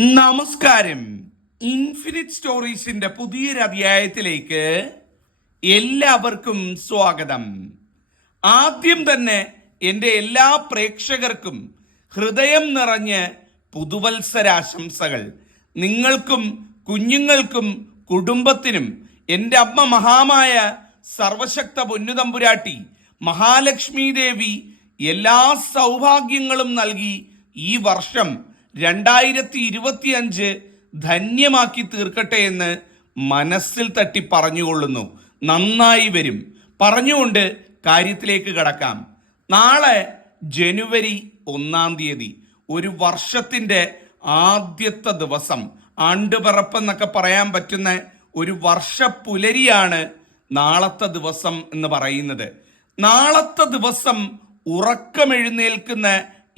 നമസ്കാരം. ഇൻഫിനിറ്റ് സ്റ്റോറീസിന്റെ പുതിയൊരു അധ്യായത്തിലേക്ക് എല്ലാവർക്കും സ്വാഗതം. ആദ്യം തന്നെ എന്റെ എല്ലാ പ്രേക്ഷകർക്കും ഹൃദയം നിറഞ്ഞ് പുതുവത്സരാശംസകൾ. നിങ്ങൾക്കും കുഞ്ഞുങ്ങൾക്കും കുടുംബത്തിനും എന്റെ അമ്മ മഹാമായ സർവശക്ത പൊന്നുതമ്പുരാട്ടി മഹാലക്ഷ്മി ദേവി എല്ലാ സൗഭാഗ്യങ്ങളും നൽകി ഈ വർഷം രണ്ടായിരത്തി ഇരുപത്തിയഞ്ച് ധന്യമാക്കി തീർക്കട്ടെ എന്ന് മനസ്സിൽ തട്ടി പറഞ്ഞുകൊള്ളുന്നു. നന്നായി വരും. പറഞ്ഞുകൊണ്ട് കാര്യത്തിലേക്ക് കടക്കാം. നാളെ ജനുവരി ഒന്നാം തീയതി ഒരു വർഷത്തിന്റെ ആദ്യത്തെ ദിവസം ആണ്ടുപിറപ്പെന്നൊക്കെ പറയാൻ പറ്റുന്ന ഒരു വർഷ പുലരിയാണ് നാളത്തെ ദിവസം എന്ന് പറയുന്നത്. നാളത്തെ ദിവസം ഉറക്കമെഴുന്നേൽക്കുന്ന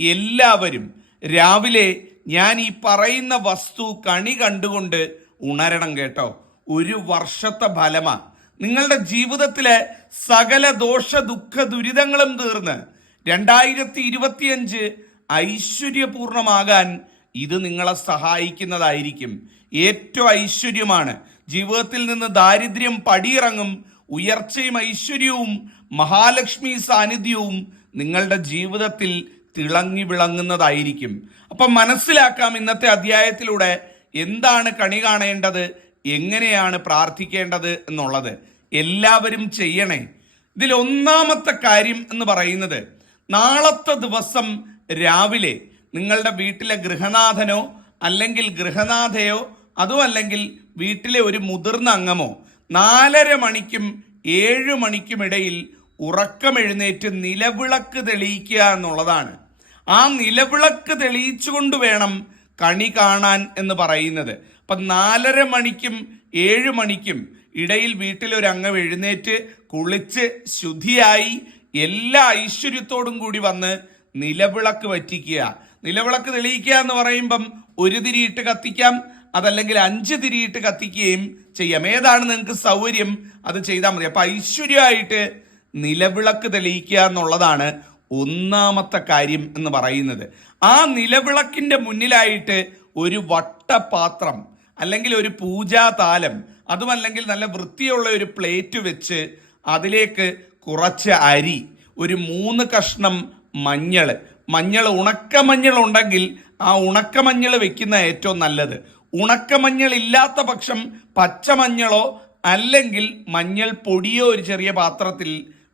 എല്ലാവരും രാവിലെ ഞാൻ ഈ പറയുന്ന വസ്തു കണി കണ്ടുകൊണ്ട് ഉണരണം കേട്ടോ. ഒരു വർഷത്തെ ഫലമാ. നിങ്ങളുടെ ജീവിതത്തിലെ സകല ദോഷ ദുഃഖ ദുരിതങ്ങളും തീർന്ന് രണ്ടായിരത്തി ഇരുപത്തിയഞ്ച് ഐശ്വര്യപൂർണമാകാൻ ഇത് നിങ്ങളെ സഹായിക്കുന്നതായിരിക്കും. ഏറ്റവും ഐശ്വര്യമാണ്. ജീവിതത്തിൽ നിന്ന് ദാരിദ്ര്യം പടിയിറങ്ങും ഉയർച്ചയും ഐശ്വര്യവും മഹാലക്ഷ്മി സാന്നിധ്യവും നിങ്ങളുടെ ജീവിതത്തിൽ തിളങ്ങി വിളങ്ങുന്നതായിരിക്കും. അപ്പം മനസ്സിലാക്കാം ഇന്നത്തെ അധ്യായത്തിലൂടെ എന്താണ് കണി കാണേണ്ടത് എങ്ങനെയാണ് പ്രാർത്ഥിക്കേണ്ടത് എന്നുള്ളത്. എല്ലാവരും ചെയ്യണേ. ഇതിൽ ഒന്നാമത്തെ കാര്യം എന്ന് പറയുന്നത് നാളത്തെ ദിവസം രാവിലെ നിങ്ങളുടെ വീട്ടിലെ ഗൃഹനാഥനോ അല്ലെങ്കിൽ ഗൃഹനാഥയോ അതോ അല്ലെങ്കിൽ വീട്ടിലെ ഒരു മുതിർന്ന അംഗമോ നാലര മണിക്കും ഏഴ് മണിക്കും ഇടയിൽ ഉറക്കമെഴുന്നേറ്റ് നിലവിളക്ക് തെളിയിക്കുക എന്നുള്ളതാണ്. ആ നിലവിളക്ക് തെളിയിച്ചുകൊണ്ട് വേണം കണി കാണാൻ എന്ന് പറയുന്നത്. അപ്പം നാലര മണിക്കും ഏഴ് മണിക്കും ഇടയിൽ വീട്ടിലൊരു അംഗം എഴുന്നേറ്റ് കുളിച്ച് ശുദ്ധിയായി എല്ലാ ഐശ്വര്യത്തോടും കൂടി വന്ന് നിലവിളക്ക് വറ്റിക്കുക നിലവിളക്ക് തെളിയിക്കുക എന്ന് പറയുമ്പം ഒരു തിരിയിട്ട് കത്തിക്കാം അതല്ലെങ്കിൽ അഞ്ച് തിരിയിട്ട് കത്തിക്കുകയും ചെയ്യാം. ഏതാണ് നിങ്ങൾക്ക് സൗകര്യം? അത് ചെയ്താൽ മതി. അപ്പം ഐശ്വര്യമായിട്ട് നിലവിളക്ക് തെളിയിക്കുക എന്നുള്ളതാണ് ഒന്നാമത്തെ കാര്യം എന്ന് പറയുന്നത് ആ നിലവിളക്കിന്റെ മുന്നിലായിട്ട് ഒരു വട്ടപാത്രം അല്ലെങ്കിൽ ഒരു പൂജാതാലം അതുമല്ലെങ്കിൽ നല്ല വൃത്തിയുള്ള ഒരു പ്ലേറ്റ് വെച്ച് അതിലേക്ക് കുറച്ച് അരി ഒരു മൂന്ന് കഷ്ണം മഞ്ഞൾ മഞ്ഞൾ ഉണക്കമഞ്ഞൾ ഉണ്ടെങ്കിൽ ആ ഉണക്കമഞ്ഞൾ വെക്കുന്ന ഏറ്റവും നല്ലത്. ഉണക്കമഞ്ഞൾ ഇല്ലാത്ത പക്ഷം പച്ചമഞ്ഞളോ അല്ലെങ്കിൽ മഞ്ഞൾ പൊടിയോ ഒരു ചെറിയ പാത്രത്തിൽ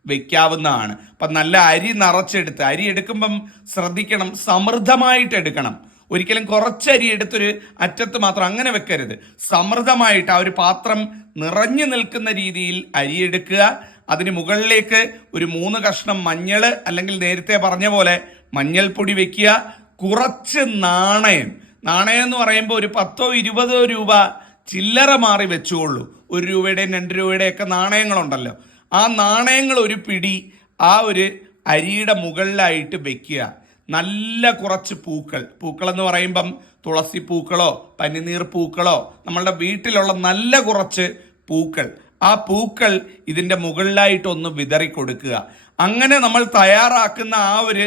വെക്കാവുന്നതാണ്. അപ്പം നല്ല അരി നിറച്ചെടുത്ത് അരി എടുക്കുമ്പം ശ്രദ്ധിക്കണം സമൃദ്ധമായിട്ട് എടുക്കണം. ഒരിക്കലും കുറച്ച് അരി എടുത്തൊരു അറ്റത്ത് മാത്രം അങ്ങനെ വെക്കരുത്. സമൃദ്ധമായിട്ട് ആ ഒരു പാത്രം നിറഞ്ഞു നിൽക്കുന്ന രീതിയിൽ അരി എടുക്കുക. അതിന് മുകളിലേക്ക് ഒരു മൂന്ന് കഷ്ണം മഞ്ഞൾ അല്ലെങ്കിൽ നേരത്തെ പറഞ്ഞ പോലെ മഞ്ഞൾപ്പൊടി വെക്കുക. കുറച്ച് നാണയം. നാണയം എന്ന് പറയുമ്പോൾ ഒരു പത്തോ ഇരുപതോ രൂപ ചില്ലറ മാറി വെച്ചുകൊള്ളൂ. ഒരു രൂപയുടെയും രണ്ട് രൂപയുടെയും ഒക്കെ നാണയങ്ങളുണ്ടല്ലോ. ആ നാണയങ്ങൾ ഒരു പിടി ആ ഒരു അരിയുടെ മുകളിലായിട്ട് വെക്കുക. നല്ല കുറച്ച് പൂക്കൾ. എന്ന് പറയുമ്പം തുളസി പൂക്കളോ പനിനീർ പൂക്കളോ നമ്മളുടെ വീട്ടിലുള്ള നല്ല കുറച്ച് പൂക്കൾ. ആ പൂക്കൾ ഇതിന്റെ മുകളിലായിട്ടൊന്ന് വിതറി കൊടുക്കുക അങ്ങനെ നമ്മൾ തയ്യാറാക്കുന്ന ആ ഒരു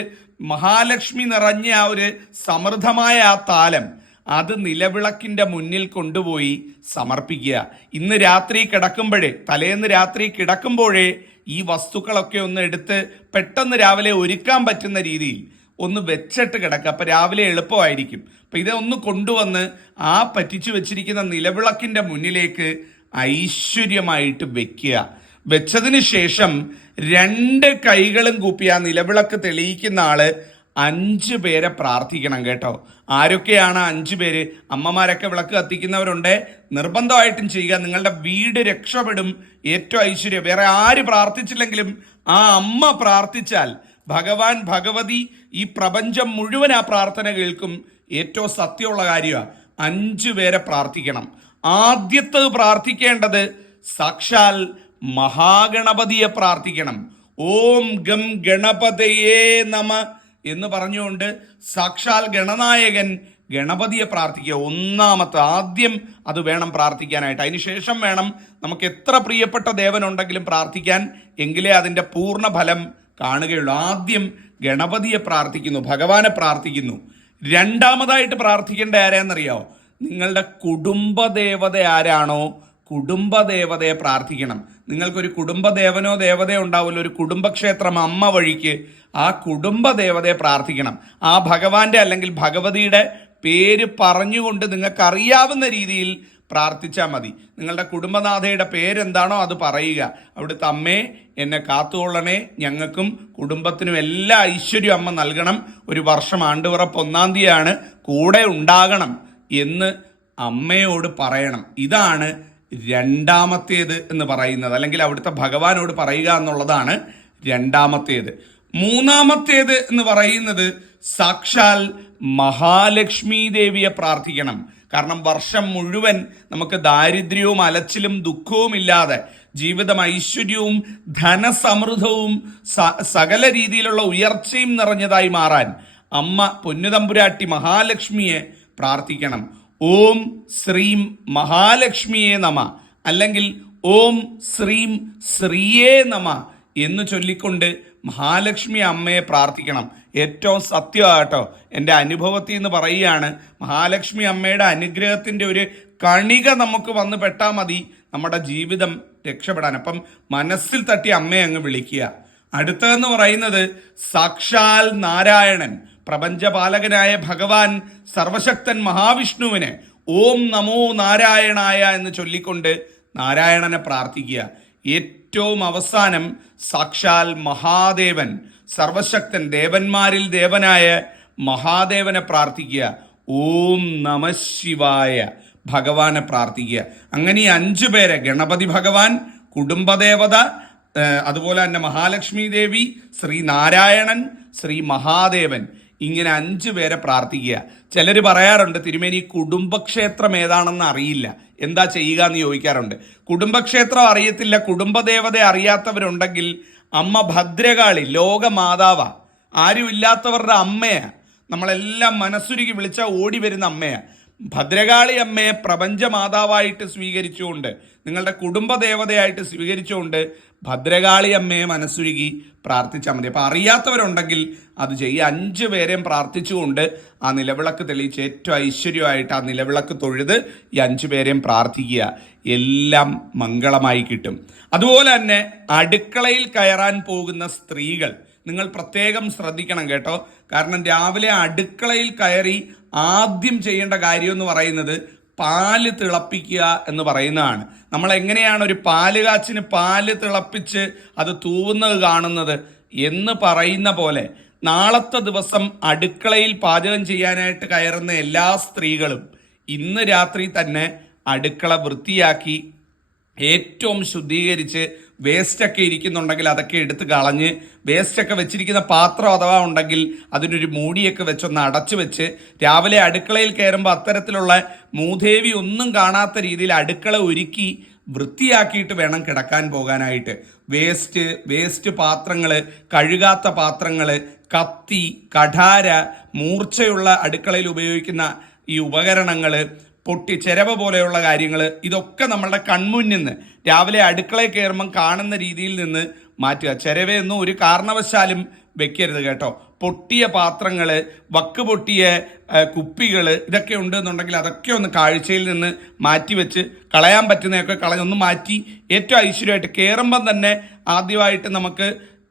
മഹാലക്ഷ്മി നിറഞ്ഞ ആ ഒരു സമൃദ്ധമായ ആ താലം അത് നിലവിളക്കിന്റെ മുന്നിൽ കൊണ്ടുപോയി സമർപ്പിക്കുക. ഇന്ന് രാത്രി കിടക്കുമ്പോഴേ തലേന്ന് രാത്രി കിടക്കുമ്പോഴേ ഈ വസ്തുക്കളൊക്കെ ഒന്ന് എടുത്ത് പെട്ടെന്ന് രാവിലെ ഒരുക്കാൻ പറ്റുന്ന രീതിയിൽ ഒന്ന് വെച്ചിട്ട് കിടക്കുക. അപ്പൊ രാവിലെ എളുപ്പമായിരിക്കും. അപ്പൊ ഇതൊന്ന് കൊണ്ടുവന്ന് ആ പറ്റിച്ചു വെച്ചിരിക്കുന്ന നിലവിളക്കിന്റെ മുന്നിലേക്ക് ഐശ്വര്യമായിട്ട് വെക്കുക. വെച്ചതിന് ശേഷം രണ്ട് കൈകളും കൂപ്പി ആ നിലവിളക്ക് തെളിയിക്കുന്ന ആൾ അഞ്ച് പേരെ പ്രാർത്ഥിക്കണം കേട്ടോ. ആരൊക്കെയാണ് അഞ്ച് പേര്? അമ്മമാരൊക്കെ വിളക്ക് കത്തിക്കുന്നവരുണ്ട്. നിർബന്ധമായിട്ടും ചെയ്യുക. നിങ്ങളുടെ വീട് രക്ഷപ്പെടും. ഏറ്റവും ഐശ്വര്യം. വേറെ ആര് പ്രാർത്ഥിച്ചില്ലെങ്കിലും ആ അമ്മ പ്രാർത്ഥിച്ചാൽ ഭഗവാൻ ഭഗവതി ഈ പ്രപഞ്ചം മുഴുവൻ ആ പ്രാർത്ഥന കേൾക്കും. ഏറ്റവും സത്യമുള്ള കാര്യമാണ് അഞ്ച് പേരെ പ്രാർത്ഥിക്കണം. ആദ്യത്തത് പ്രാർത്ഥിക്കേണ്ടത് സാക്ഷാൽ മഹാഗണപതിയെ പ്രാർത്ഥിക്കണം. ഓം ഗം ഗണപതയേ നമ. എന്ന് പറഞ്ഞുകൊണ്ട് സാക്ഷാൽ ഗണനായകൻ ഗണപതിയെ പ്രാർത്ഥിക്കുക. ഒന്നാമത്തെ ആദ്യം അത് വേണം പ്രാർത്ഥിക്കാനായിട്ട്. അതിനുശേഷം വേണം നമുക്ക് എത്ര പ്രിയപ്പെട്ട ദേവനുണ്ടെങ്കിലും പ്രാർത്ഥിക്കാൻ എങ്കിലേ അതിന്റെ പൂർണ ഫലം കാണുകയുള്ളൂ. ആദ്യം ഗണപതിയെ പ്രാർത്ഥിക്കുന്നു ഭഗവാനെ പ്രാർത്ഥിക്കുന്നു. രണ്ടാമതായിട്ട് പ്രാർത്ഥിക്കേണ്ട ആരാന്നറിയാവോ? നിങ്ങളുടെ കുടുംബദേവത ആരാണോ കുടുംബദേവതയെ പ്രാർത്ഥിക്കണം. നിങ്ങൾക്കൊരു കുടുംബദേവനോ ദേവതയോ ഉണ്ടാവില്ല ഒരു കുടുംബക്ഷേത്രം അമ്മ വഴിക്ക് ആ കുടുംബദേവതയെ പ്രാർത്ഥിക്കണം. ആ ഭഗവാന്റെ അല്ലെങ്കിൽ ഭഗവതിയുടെ പേര് പറഞ്ഞുകൊണ്ട് നിങ്ങൾക്ക് അറിയാവുന്ന രീതിയിൽ പ്രാർത്ഥിച്ചാൽ മതി. നിങ്ങളുടെ കുടുംബനാഥയുടെ പേരെന്താണോ അത് പറയുക. അവിടുത്തെ അമ്മേ എന്നെ കാത്തുകൊള്ളണേ. ഞങ്ങൾക്കും കുടുംബത്തിനും എല്ലാ ഐശ്വര്യം അമ്മ നൽകണം. ഒരു വർഷം ആണ്ടുപിറപ്പ് ഒന്നാം തീയതിയാണ്. കൂടെ ഉണ്ടാകണം എന്ന് അമ്മയോട് പറയണം. ഇതാണ് രണ്ടാമത്തേത് എന്ന് പറയുന്നത് അല്ലെങ്കിൽ അവിടുത്തെ ഭഗവാനോട് പറയുക എന്നുള്ളതാണ് രണ്ടാമത്തേത്. മൂന്നാമത്തേത് എന്ന് പറയുന്നത് സാക്ഷാൽ മഹാലക്ഷ്മി ദേവിയെ പ്രാർത്ഥിക്കണം. കാരണം വർഷം മുഴുവൻ നമുക്ക് ദാരിദ്ര്യവും അലച്ചിലും ദുഃഖവും ഇല്ലാതെ ജീവിതം ഐശ്വര്യവും ധനസമൃദ്ധവും സകല രീതിയിലുള്ള ഉയർച്ചയും നിറഞ്ഞതായി മാറാൻ അമ്മ പൊന്നുതമ്പുരാട്ടി മഹാലക്ഷ്മിയെ പ്രാർത്ഥിക്കണം. ഓം ശ്രീം മഹാലക്ഷ്മിയെ നമ അല്ലെങ്കിൽ ഓം ശ്രീം ശ്രീയേ നമ എന്ന് ചൊല്ലിക്കൊണ്ട് മഹാലക്ഷ്മി അമ്മയെ പ്രാർത്ഥിക്കണം. ഏറ്റവും സത്യമാട്ടോ എന്റെ അനുഭവത്തിൽ നിന്ന് പറയുകയാണ് മഹാലക്ഷ്മി അമ്മയുടെ അനുഗ്രഹത്തിന്റെ ഒരു കണിക നമുക്ക് വന്ന് പെട്ടാൽ മതി. നമ്മുടെ ജീവിതം രക്ഷപ്പെടാൻ. അപ്പം മനസ്സിൽ തട്ടി അമ്മയെ അങ്ങ് വിളിക്കുക. അടുത്തതെന്ന് പറയുന്നത് സാക്ഷാൽ നാരായണൻ പ്രപഞ്ചപാലകനായ ഭഗവാൻ സർവശക്തൻ മഹാവിഷ്ണുവിനെ ഓം നമോ നാരായണായ എന്ന് ചൊല്ലിക്കൊണ്ട് നാരായണനെ പ്രാർത്ഥിക്കുക. ഏറ്റവും അവസാനം സാക്ഷാൽ മഹാദേവൻ സർവശക്തൻ ദേവന്മാരിൽ ദേവനായ മഹാദേവനെ പ്രാർത്ഥിക്കുക. ഓം നമ ശിവായ. ഭഗവാനെ പ്രാർത്ഥിക്കുക. അങ്ങനെ ഈ അഞ്ചു പേരെ ഗണപതി ഭഗവാൻ കുടുംബദേവത അതുപോലെ തന്നെ മഹാലക്ഷ്മി ദേവി ശ്രീ നാരായണൻ ശ്രീ മഹാദേവൻ ഇങ്ങനെ അഞ്ചു പേരെ പ്രാർത്ഥിക്കുക. ചിലർ പറയാറുണ്ട് തിരുമേനി കുടുംബക്ഷേത്രം ഏതാണെന്ന് അറിയില്ല. എന്താ ചെയ്യുക എന്ന് ചോദിക്കാറുണ്ട്. കുടുംബക്ഷേത്രം അറിയത്തില്ല കുടുംബദേവത അറിയാത്തവരുണ്ടെങ്കിൽ അമ്മ ഭദ്രകാളി ലോകമാതാവ. ആരുമില്ലാത്തവരുടെ അമ്മയാ. നമ്മളെല്ലാം മനസ്സുരുകി വിളിച്ച ഓടി വരുന്ന അമ്മയാ. ഭദ്രകാളി അമ്മയെ പ്രപഞ്ചമാതാവായിട്ട് സ്വീകരിച്ചുകൊണ്ട് നിങ്ങളുടെ കുടുംബദേവതയായിട്ട് സ്വീകരിച്ചുകൊണ്ട് ഭദ്രകാളി അമ്മയെ മനസ്സുരുകി പ്രാർത്ഥിച്ചാൽ മതി. അപ്പോൾ അറിയാത്തവരുണ്ടെങ്കിൽ അത് ചെയ്യുക അഞ്ച് പേരെയും പ്രാർത്ഥിച്ചുകൊണ്ട് ആ നിലവിളക്ക് തെളിയിച്ച് ഏറ്റവും ഐശ്വര്യമായിട്ട് ആ നിലവിളക്ക് തൊഴുത് ഈ അഞ്ച് പേരെയും പ്രാർത്ഥിക്കുക. എല്ലാം മംഗളമായി കിട്ടും. അതുപോലെ തന്നെ അടുക്കളയിൽ കയറാൻ പോകുന്ന സ്ത്രീകൾ നിങ്ങൾ പ്രത്യേകം ശ്രദ്ധിക്കണം കേട്ടോ. കാരണം രാവിലെ അടുക്കളയിൽ കയറി ആദ്യം ചെയ്യേണ്ട കാര്യം എന്ന് പറയുന്നത് പാൽ തിളപ്പിക്കുക എന്ന് പറയുന്നതാണ്. നമ്മൾ എങ്ങനെയാണ് ഒരു പാൽ കാച്ചിന് പാൽ തിളപ്പിച്ച് അത് തൂവുന്നത് കാണുന്നത് എന്ന് പറയുന്ന പോലെ നാളത്തെ ദിവസം അടുക്കളയിൽ പാചകം ചെയ്യാനായിട്ട് കയറുന്ന എല്ലാ സ്ത്രീകളും ഇന്ന് രാത്രി തന്നെ അടുക്കള വൃത്തിയാക്കി ഏറ്റവും ശുദ്ധീകരിച്ച് വേസ്റ്റൊക്കെ ഇരിക്കുന്നുണ്ടെങ്കിൽ അതൊക്കെ എടുത്ത് കളഞ്ഞ് വേസ്റ്റൊക്കെ വെച്ചിരിക്കുന്ന പാത്രം അഥവാ ഉണ്ടെങ്കിൽ അതിനൊരു മൂടിയൊക്കെ വെച്ചൊന്ന് അടച്ചു വെച്ച് രാവിലെ അടുക്കളയിൽ കയറുമ്പോൾ അത്തരത്തിലുള്ള മൂദേവി ഒന്നും കാണാത്ത രീതിയിൽ അടുക്കള ഒരുക്കി വൃത്തിയാക്കിയിട്ട് വേണം കിടക്കാൻ പോകാനായിട്ട്. വേസ്റ്റ് വേസ്റ്റ് പാത്രങ്ങൾ കഴുകാത്ത പാത്രങ്ങൾ കത്തി കഠാര മൂർച്ചയുള്ള അടുക്കളയിൽ ഉപയോഗിക്കുന്ന ഈ ഉപകരണങ്ങൾ പൊട്ടി ചിരവ പോലെയുള്ള കാര്യങ്ങൾ ഇതൊക്കെ നമ്മളുടെ കൺമുന്നിൽ നിന്ന് രാവിലെ അടുക്കളയിൽ കയറുമ്പം കാണുന്ന രീതിയിൽ നിന്ന് മാറ്റുക. ചിരവയൊന്നും ഒരു കാരണവശാലും വെക്കരുത് കേട്ടോ. പൊട്ടിയ പാത്രങ്ങൾ വക്ക് പൊട്ടിയ കുപ്പികൾ ഇതൊക്കെ ഉണ്ട് എന്നുണ്ടെങ്കിൽ അതൊക്കെ ഒന്ന് കാഴ്ചയിൽ നിന്ന് മാറ്റി വെച്ച് കളയാൻ പറ്റുന്നതൊക്കെ കളഞ്ഞൊന്ന് മാറ്റി ഏറ്റവും ഐശ്വര്യമായിട്ട് കയറുമ്പം തന്നെ ആദ്യമായിട്ട് നമുക്ക്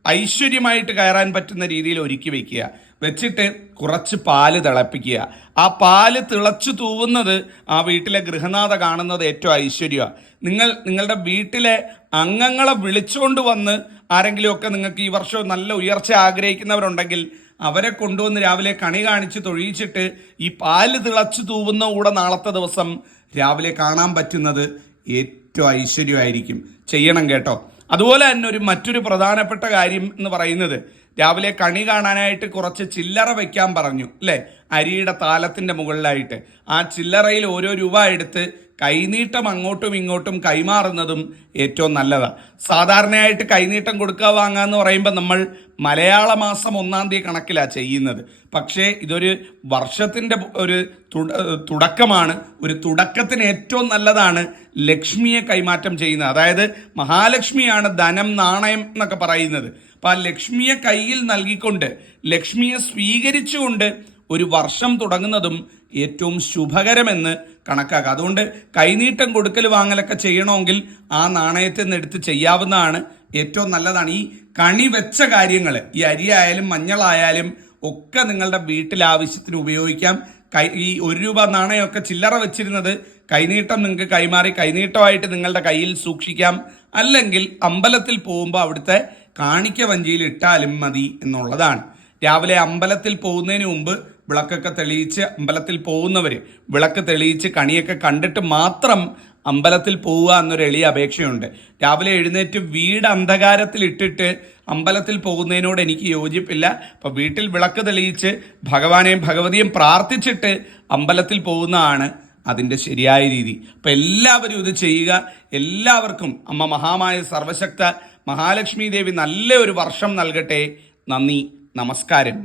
ഐശ്വര്യമായിട്ട് കയറാൻ പറ്റുന്ന രീതിയിൽ ഒരുക്കി വെക്കുക. വെച്ചിട്ട് കുറച്ച് പാൽ തിളപ്പിക്കുക. ആ പാൽ തിളച്ചു തൂവുന്നത് ആ വീട്ടിലെ ഗൃഹനാഥ കാണുന്നത് ഏറ്റവും ഐശ്വര്യമാണ്. നിങ്ങൾ നിങ്ങളുടെ വീട്ടിലെ അംഗങ്ങളെ വിളിച്ചുകൊണ്ട് വന്ന് ആരെങ്കിലുമൊക്കെ നിങ്ങൾക്ക് ഈ വർഷം നല്ല ഉയർച്ച ആഗ്രഹിക്കുന്നവരുണ്ടെങ്കിൽ അവരെ കൊണ്ടുവന്ന് രാവിലെ കണി കാണിച്ച് തൊഴിയിച്ചിട്ട് ഈ പാൽ തിളച്ചു തൂവുന്ന കൂടെ നാളത്തെ ദിവസം രാവിലെ കാണാൻ പറ്റുന്നത് ഏറ്റവും ഐശ്വര്യമായിരിക്കും. ചെയ്യണം കേട്ടോ. അതുപോലെ തന്നെ ഒരു മറ്റൊരു പ്രധാനപ്പെട്ട കാര്യം എന്ന് പറയുന്നത് രാവിലെ കണി കാണാനായിട്ട് കുറച്ച് ചില്ലറ വെക്കാൻ പറഞ്ഞു അല്ലേ? അരിയുടെ താലത്തിന്റെ മുകളിലായിട്ട്. ആ ചില്ലറയിൽ ഓരോ രൂപ എടുത്ത് കൈനീട്ടം അങ്ങോട്ടും ഇങ്ങോട്ടും കൈമാറുന്നതും ഏറ്റവും നല്ലതാണ് സാധാരണയായിട്ട് കൈനീട്ടം കൊടുക്കുക വാങ്ങുക എന്ന് പറയുമ്പോൾ നമ്മൾ മലയാള മാസം ഒന്നാം തീയതി കണക്കിലാണ് ചെയ്യുന്നത്. പക്ഷേ ഇതൊരു വർഷത്തിന്റെ ഒരു തുട- തുടക്കമാണ്. ഒരു തുടക്കത്തിന് ഏറ്റവും നല്ലതാണ് ലക്ഷ്മിയെ കൈമാറ്റം ചെയ്യുന്നത്. അതായത് മഹാലക്ഷ്മിയാണ് ധനം നാണയം എന്നൊക്കെ പറയുന്നത്. അപ്പൊ ആ ലക്ഷ്മിയെ കയ്യിൽ നൽകിക്കൊണ്ട് ലക്ഷ്മിയെ സ്വീകരിച്ചുകൊണ്ട് ഒരു വർഷം തുടങ്ങുന്നതും ഏറ്റവും ശുഭകരമെന്ന് കണക്കാക്കുക അതുകൊണ്ട് കൈനീട്ടം കൊടുക്കൽ വാങ്ങലൊക്കെ ചെയ്യണമെങ്കിൽ ആ നാണയത്തിൽ നിന്ന് എടുത്ത് ചെയ്യാവുന്നതാണ് ഏറ്റവും നല്ലതാണ്. ഈ കണി വെച്ച കാര്യങ്ങൾ ഈ അരിയായാലും മഞ്ഞളായാലും ഒക്കെ നിങ്ങളുടെ വീട്ടിൽ ആവശ്യത്തിന് ഉപയോഗിക്കാം. കൈ ഈ ഒരു രൂപ നാണയമൊക്കെ ചില്ലറ വെച്ചിരുന്നത് കൈനീട്ടം നിങ്ങൾക്ക് കൈമാറി കൈനീട്ടമായിട്ട് നിങ്ങളുടെ കയ്യിൽ സൂക്ഷിക്കാം. അല്ലെങ്കിൽ അമ്പലത്തിൽ പോകുമ്പോൾ അവിടുത്തെ കാണിക്ക വഞ്ചിയിൽ ഇട്ടാലും മതി എന്നുള്ളതാണ്. രാവിലെ അമ്പലത്തിൽ പോകുന്നതിന് മുമ്പ് വിളക്കൊക്കെ തെളിയിച്ച് അമ്പലത്തിൽ പോകുന്നവർ വിളക്ക് തെളിയിച്ച് കണിയൊക്കെ കണ്ടിട്ട് മാത്രം അമ്പലത്തിൽ പോവുക എന്നൊരു എളിയ അപേക്ഷയുണ്ട്. രാവിലെ എഴുന്നേറ്റ് വീട് അന്ധകാരത്തിൽ ഇട്ടിട്ട് അമ്പലത്തിൽ പോകുന്നതിനോട് എനിക്ക് യോജിപ്പില്ല. അപ്പോൾ വീട്ടിൽ വിളക്ക് തെളിയിച്ച് ഭഗവാനെയും ഭഗവതിയും പ്രാർത്ഥിച്ചിട്ട് അമ്പലത്തിൽ പോകുന്നതാണ് അതിന്റെ ശരിയായ രീതി. അപ്പം എല്ലാവരും ഇത് ചെയ്യുക. എല്ലാവർക്കും അമ്മ മഹാമായ സർവശക്ത മഹാലക്ഷ്മി ദേവി നല്ല ഒരു വർഷം നൽകട്ടെ. നന്ദി നമസ്കാരം.